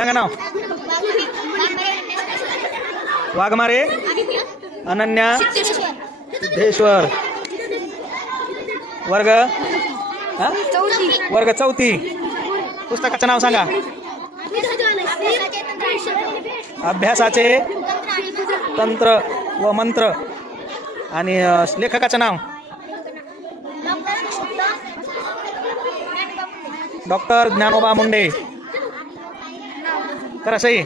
सांगा नाव. वाघमारे अनन्या सिद्धेश्वर. वर्ग वर्ग चौथी. पुस्तकाचं नाव सांगा. अभ्यासाचे तंत्र व मंत्र. आणि लेखकाचं नाव डॉक्टर ज्ञानोबा मुंडे. करा सही.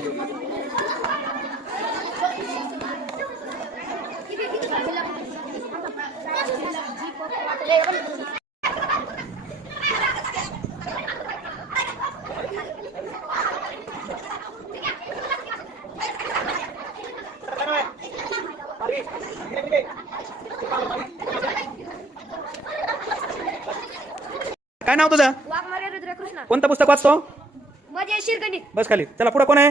काय नाव तुझं? वाघमारे रुद्रकृष्ण. कोणतं पुस्तक वाचतो? मजेशीर गणित. बस खाली. चला पुढे कोण आहे?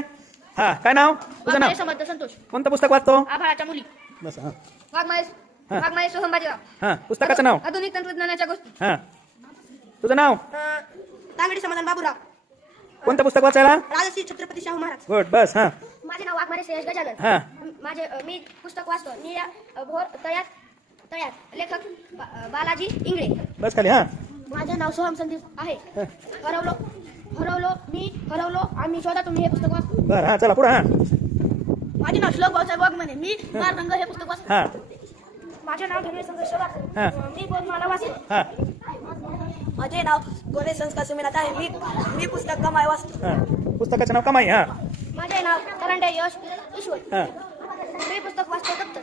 हा काय नाव तुझं? नाव समर्थ संतोष. कोणतं पुस्तक वाचतो? आभाळाच्या मुली. बस. हा वाघमारे सोहम बाजीराव. हा पुस्तकाचं नाव. आधुनिक तंत्रज्ञानाच्या गोष्टी. हा तुझं नाव? तांगडी समाधान बाबूराव. कोणतं पुस्तक वाचायला? राजश्री छत्रपती शाहू महाराज. गुड. बस. हा माझे नाव वाघमारे श्रेयस गजानन. हा मी पुस्तक वाचतो. निळ्या भोर तळ्यात. लेखक बालाजी इंगळे. बस खाली. हा माझे नाव सोहम संदीप आहे. हरवलो आम्ही शोधा तुम्ही हे पुस्तक वाचतो. बरं. हा चला पुढे. हा माझे नाव श्लोक भाऊसाहेब वाघमारे. मी बालरंग हे पुस्तक वाचतो. हा माझे नाव धनवीर संघर्ष वाचतो. हा मी बोधमाला वाचतो. हा माझे नाव गोरे संस्कार सुमिनाथ आहे. मी पुस्तक कमाई वाचतो. हा पुस्तकाचं नाव कमाई. हा माझे नाव करंडे यश ईश्वर. हा मी पुस्तक वाचतो. दत्त.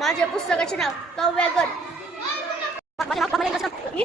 माझे पुस्तकाचे नाव कव्यगड. माझे नाव कमलेश. मी